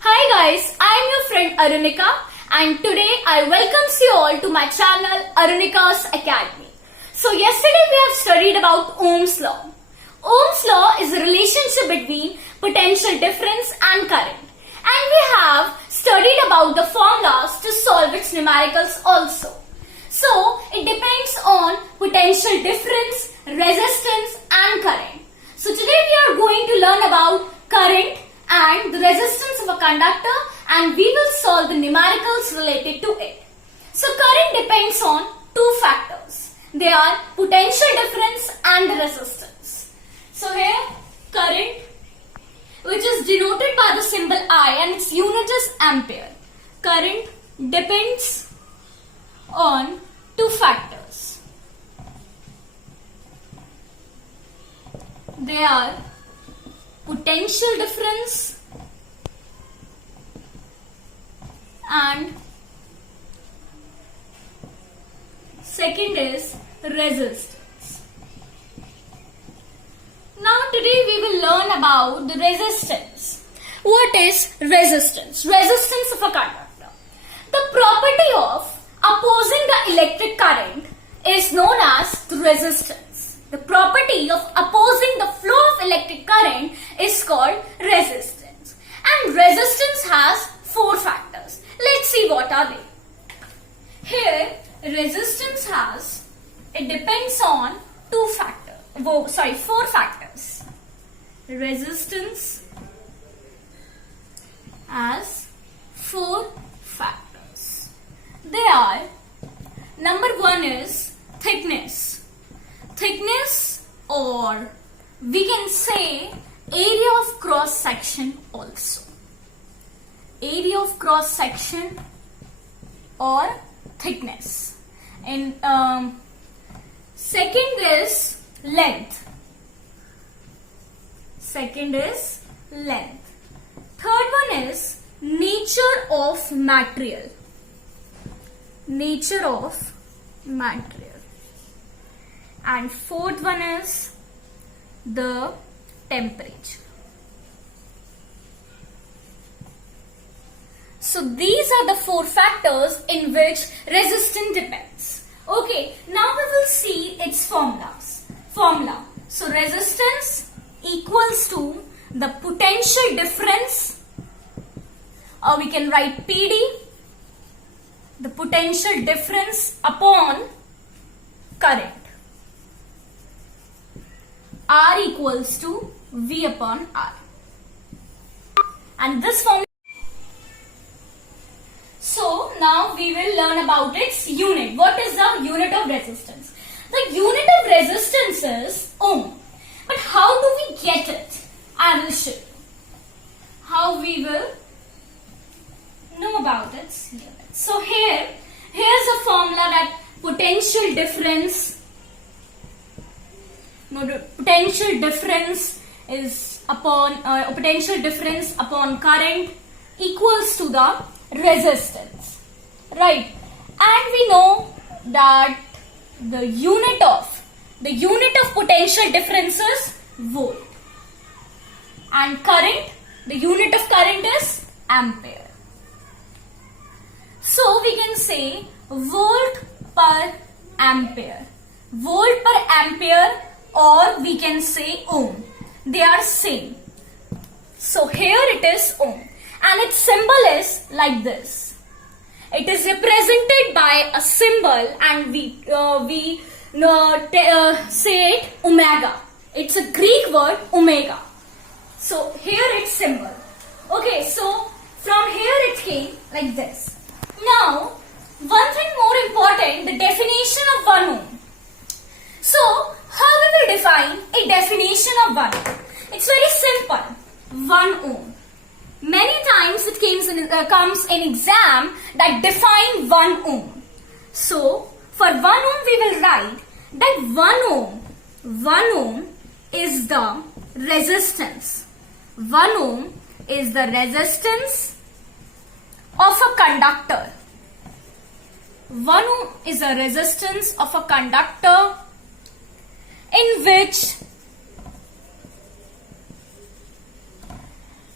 Hi guys, I am your friend Arunika and today I welcomes you all to my channel ARUNIKA'S Academy. So yesterday we have studied about Ohm's law. Ohm's law is a relationship between potential difference and current. And we have studied about the formulas to solve its numericals also. So it depends on potential difference, resistance and current. So today we are going to learn about current and the resistance of a conductor and we will solve the numericals related to it. So current depends on two factors. They are potential difference and the resistance. So here current, which is denoted by the symbol I and its unit is ampere. Current depends on two factors. They are potential difference and second is resistance. Now today we will learn about the resistance. What is resistance? Resistance of a conductor. The property of opposing the electric current is known as the resistance. The property of opposing the flow of electric current is called resistance. And resistance has four factors. Let's see what are they. Here, resistance has, it depends on four factors. Resistance has four factors. They are, number one is thickness. Thickness, or we can say area of cross section also. Area of cross section or thickness. And second is length. Second is length. Third one is nature of material. Nature of material. And fourth one is the temperature. So these are the four factors in which resistance depends. Okay, now we will see its formulas. So resistance equals to the potential difference, or we can write PD, the potential difference upon current. R equals to V upon R. And this formula. So now we will learn about its unit. What is the unit of resistance? The unit of resistance is ohm. But how do we get it? I will show you. How we will know about its unit. So here's a formula that potential difference is upon potential difference upon current equals to the resistance, right? And we know that the unit of potential difference is volt, and current, the unit of current is ampere. So we can say volt per ampere. Volt per ampere, or we can say ohm. They are same. So here it is ohm. And its symbol is like this. It is represented by a symbol and we say it omega. It's a Greek word omega. So here its symbol. Okay, so from here it came like this. Now, one thing more important, the definition of 1 ohm. So, how we will define a definition of 1 ohm? It's very simple. 1 ohm. Many times it comes in exam that define 1 ohm. So, for 1 ohm we will write that 1 ohm is the resistance. 1 ohm is the resistance of a conductor. 1 ohm is the resistance of a conductor in which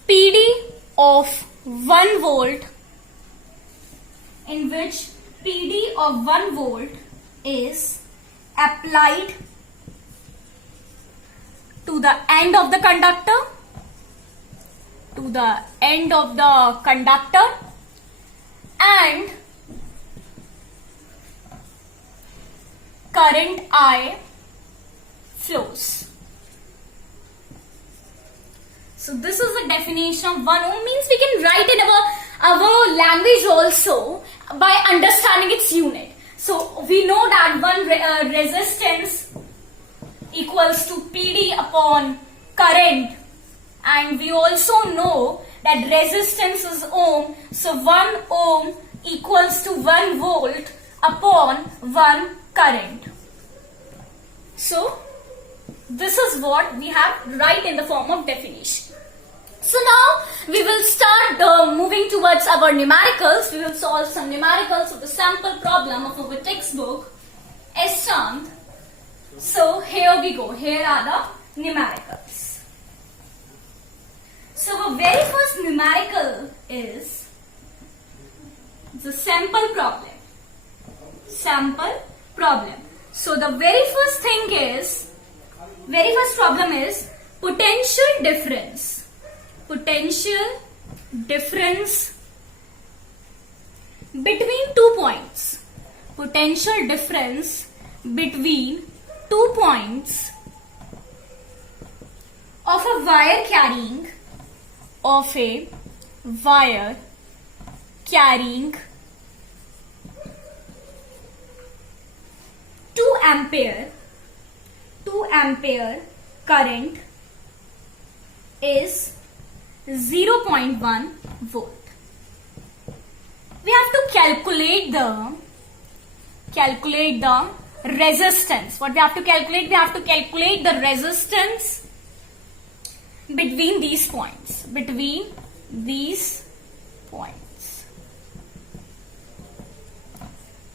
PD of 1 volt, in which PD of 1 volt is applied to the end of the conductor, and current I flows. So this is the definition of 1 ohm. Means we can write in our language also by understanding its unit. So we know that 1 resistance equals to PD upon current, and we also know that resistance is ohm. So 1 ohm equals to 1 volt upon 1 current. So this is what we have right in the form of definition. So now we will start moving towards our numericals. We will solve some numericals of the sample problem of our textbook, S. Chand. So here we go. Here are the numericals. So our very first numerical is the sample problem. So the very first problem is potential difference. Potential difference between 2 points. Potential difference between 2 points of a wire carrying 2 ampere current is 0.1 volt. We have to calculate the resistance. What we have to calculate? We have to calculate the resistance between these points.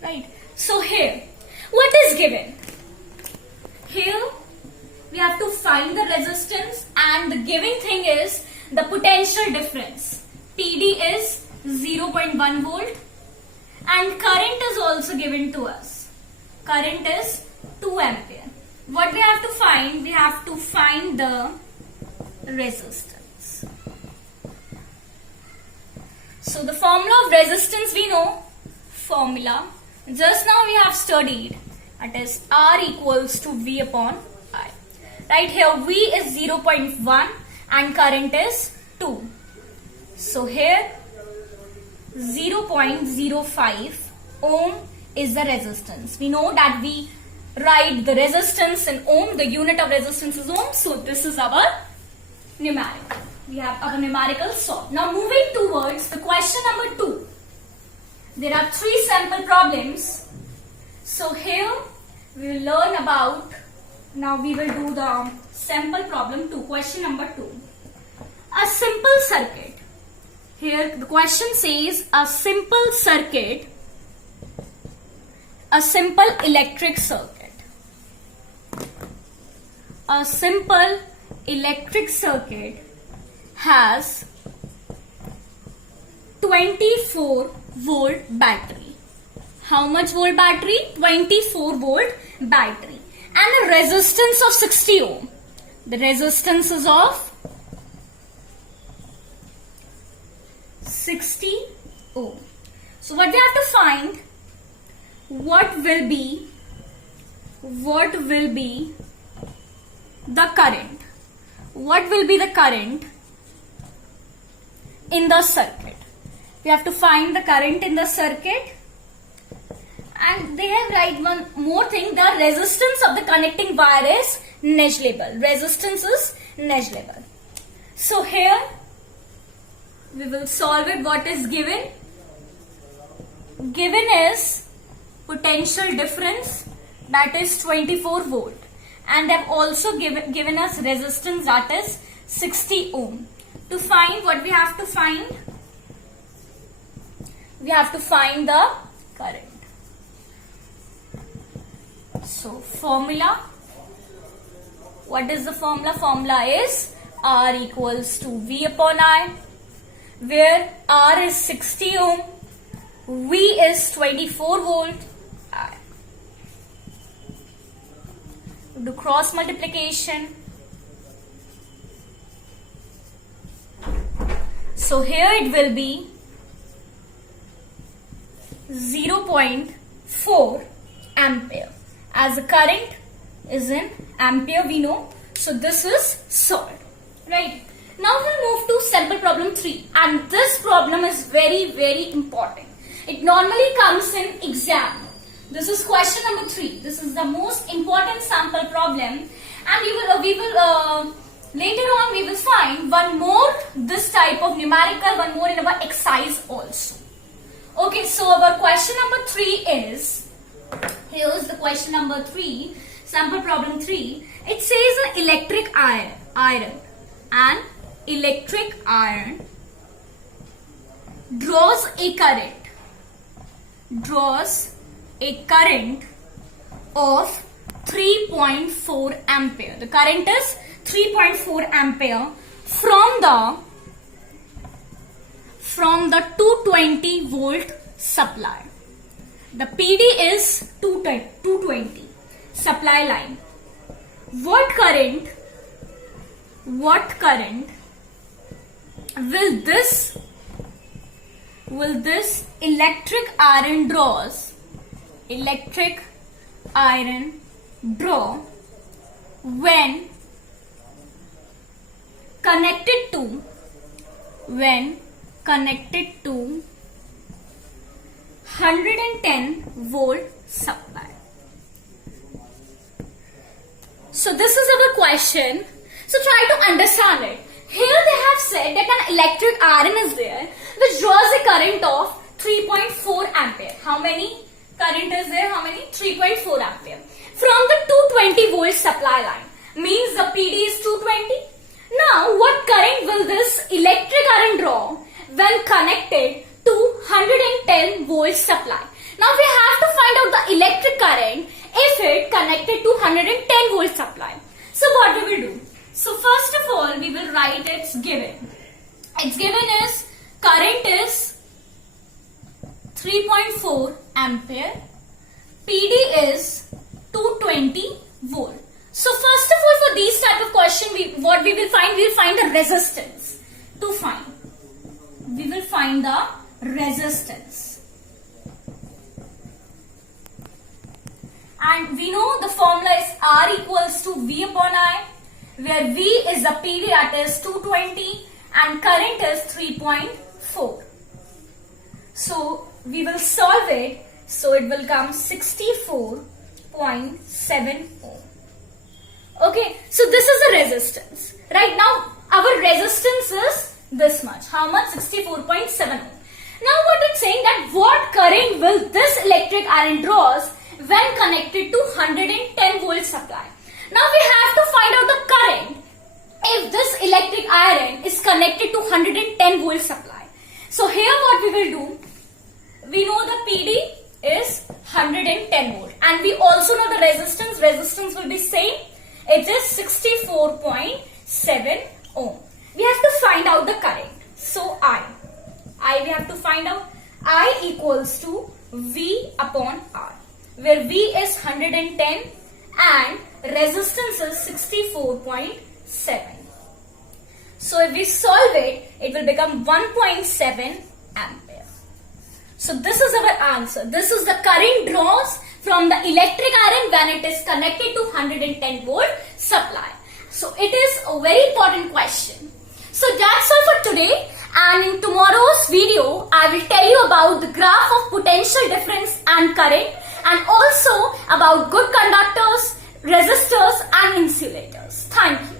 Right. So here, what is given? Here we have to find the resistance, and the given thing is the potential difference. PD is 0.1 volt and current is also given to us. Current is 2 ampere. What we have to find? We have to find the resistance. So the formula of resistance we know. Formula just now we have studied. That is R equals to V upon I. Right here V is 0.1 and current is 2. So here 0.05 ohm is the resistance. We know that we write the resistance in ohm. The unit of resistance is ohm. So this is our numerical. We have our numerical solved. Now moving towards the question number 2. There are 3 sample problems. So here we will learn about, now we will do the sample problem 2, question number 2. A simple circuit. Here the question says a simple circuit, a simple electric circuit. A simple electric circuit has 24 volt battery. How much volt battery? 24 volt battery. And a resistance of 60 ohm. The resistance is of 60 ohm. So what we have to find, what will be the current? What will be the current in the circuit? We have to find the current in the circuit, and they have write one more thing, the resistance of the connecting wire is negligible. Resistance is negligible. So here we will solve it. What is given? Given is potential difference, that is 24 volt, and they have also given us resistance, that is 60 ohm. To find, what we have to find? We have to find the current. So formula, what is the formula? Formula is R equals to V upon I. where R is 60 ohm, V is 24 volt. Do cross multiplication. So here it will be 0.4 ampere, as the current is in ampere we know. So this is solved, right? Now we'll move to sample problem 3, and this problem is very important. It normally comes in exam. This is question number 3. This is the most important sample problem, and later on we will find one more this type of numerical, one more in our exercise also. Okay, so our question number 3 is, here's the question number 3, sample problem 3. It says an electric iron draws a current of 3.4 ampere. The current is 3.4 ampere from the 220 volt supply. The PD is 220 supply line. What current will this electric iron draw when connected to 110 volt supply? So this is our question. So try to understand it. Here they have said that an electric iron is there which draws a current of 3.4 ampere. How many current is there? 3.4 ampere. From the 220 volt supply line. Means the PD is 220. Now what current will this electric iron draw when connected to 110 volt supply? Now we have to find out the electric current if it connected to 110 volt supply. So what we will do? So first of all we will write its given. Its given is current is 3.4 ampere. PD is 220 volt. So first of all, for these type of question, we will find the resistance. We will find the resistance. And we know the formula is R equals to V upon I, where V is the PD, that is 220, and current is 3.4. So we will solve it. So it will come 64.7 ohm. Okay, so this is a resistance. Right now, our resistance is this much. How much? 64.7 ohm. Now what it's saying that what current will this electric iron draws when connected to 110 volt supply? Now we have to find out the current if this electric iron is connected to 110 volt supply. So here what we will do, we know the PD is 110 volt, and we also know the resistance. Resistance will be same. It is 64.7 ohm. We have to find out the current. So we have to find out I equals to V upon R, where V is 110 and resistance is 64.7. So if we solve it, it will become 1.7 ampere. So this is our answer. This is the current draws from the electric iron when it is connected to 110 volt supply. So it is a very important question. So that's all for today, and in tomorrow's video I will tell you about the graph of potential difference and current, and also about good conductors, resistors and insulators. Thank you.